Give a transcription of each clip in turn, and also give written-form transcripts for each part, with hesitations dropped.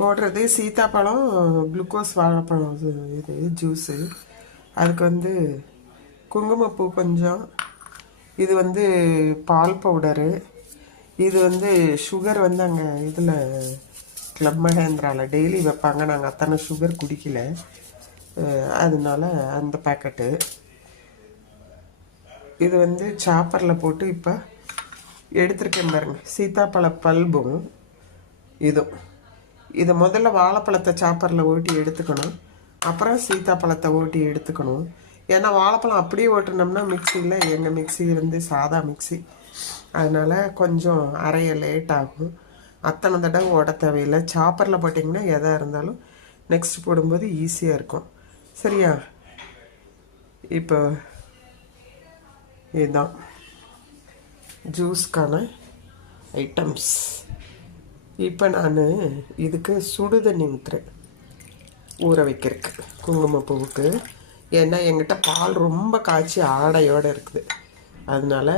போடுறது சீத்தாப்பழம், குளுக்கோஸ் வாழைப்பழம் இது ஜூஸு. அதுக்கு வந்து குங்குமப்பூ கொஞ்சம், இது வந்து பால் பவுடரு, இது வந்து சுகர் வந்து அங்கே இதில் கிளப் மகேந்திராவில் டெய்லி வைப்பாங்க. நாங்கள் அத்தனை சுகர் குடிக்கல, அதனால அந்த பேக்கெட்டு. இது வந்து சாப்பரில் போட்டு இப்போ எடுத்துருக்கேன் பாருங்க. சீத்தாப்பழ பல்பும் இதுவும். இதை முதல்ல வாழைப்பழத்தை சாப்பரில் ஓட்டி எடுத்துக்கணும், அப்புறம் சீத்தாப்பழத்தை ஓட்டி எடுத்துக்கணும். ஏன்னா வாழைப்பழம் அப்படியே ஓட்டினோம்னா மிக்சியில், எங்கள் மிக்சி வந்து சாதா மிக்சி, அதனால் கொஞ்சம் அரைய லேட் ஆகும். அத்தனை தடவை ஓட தேவையில்லை. சாப்பரில் போட்டிங்கன்னா எதாக இருந்தாலும் நெக்ஸ்ட் போடும்போது ஈஸியாக இருக்கும். சரியா? இப்போ இதுதான் ஜூஸ்க்கான ஐட்டம்ஸ். இப்போ நான் இதுக்கு சுடு தண்ணி ஊற்றுறேன் ஊற வைக்கிறதுக்கு குங்குமப்பூவுக்கு. ஏன்னா என்கிட்ட பால் ரொம்ப காய்ச்சி ஆடையோடு இருக்குது, அதனால்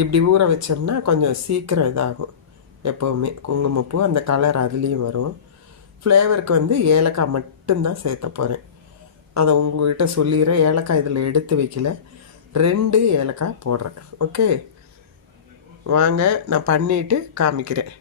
இப்படி ஊற வச்சோம்னா கொஞ்சம் சீக்கிரம் இதாகும். எப்போவுமே குங்குமப்பூ அந்த கலர் அதுலேயும் வரும். ஃப்ளேவருக்கு வந்து ஏலக்காய் மட்டும்தான் சேர்த்த போகிறேன். அதை உங்கள்கிட்ட சொல்லிடுறேன். ஏலக்காய் இதில் எடுத்து வைக்கல, 2 ஏலக்காய் போடுறேன். ஓகே, வாங்க நான் பண்ணிவிட்டு காமிக்கிறேன்.